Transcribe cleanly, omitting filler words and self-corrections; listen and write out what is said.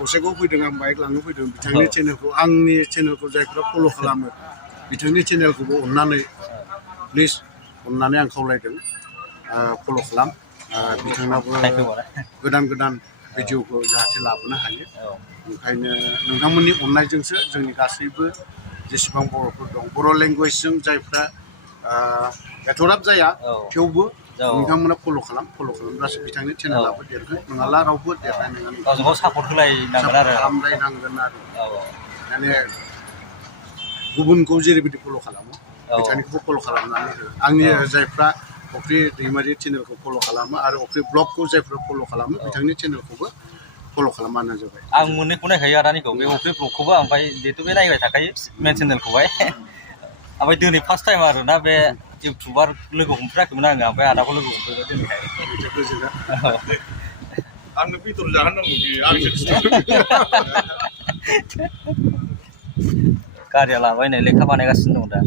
गसाइगाव फैदों आं बाइक लांनो फैदों बिथांनि चेनेलखौ आंनि चेनेलखौ जायफ्रा फल' खालामो बिथांनि चेनेलखौबो अननानै प्लिज अननानै आं खावलायदों फल' खालाम बिथांनाबो गोदान गोदान भिडिअखौ जाहाथे लाबोनो हायो ओंखायनो नोंथांमोननि अननायजोंसो जोंनि गासैबो जेसेबां बर'फोर दं बर' लेंगुवेजजों जायफ्रा एथ'राब जाया थेवबो नोंथांमोना फल' खालामब्लासो बिथांनि चेनेलाबो देरगोन नङाब्ला रावबो देरनाय नङा गावजों सापर्ट होलायनांगोन आरो खालामलायनांगोन आरो माने गुबुनखौ जेरैबायदि फल' खालामो बिथांनिखौबो फल' खालामनानै हो आंनि जायफ्रा अख्रि दैमारि चेनेलखौ फल' खालामो आरो अख्रि ब्लगखौ जायफ्रा फल' खालामो बिथांनि चेनेलखौबो फल' खालामबानो जाबाय आं मोननैखौ नायखायो आदानिखौ बे अख्रि ब्लगखौबो ओमफ्राय बेथ' बे नायबाय थाखायो मेन चेनेलखौहाय ओमफ्राय दिनै फार्स्ट टाइम आरो ना बे इउटुबार लोगो हमफेराखैमोन आङो ओमफ्राय आदाखौ लोगो हमफेरबाय दिनैहाय आंनो बेदर जाहोनांगौ बियो आंसो गारिया लाबाय नै लेखा बानायगासिनो दं दा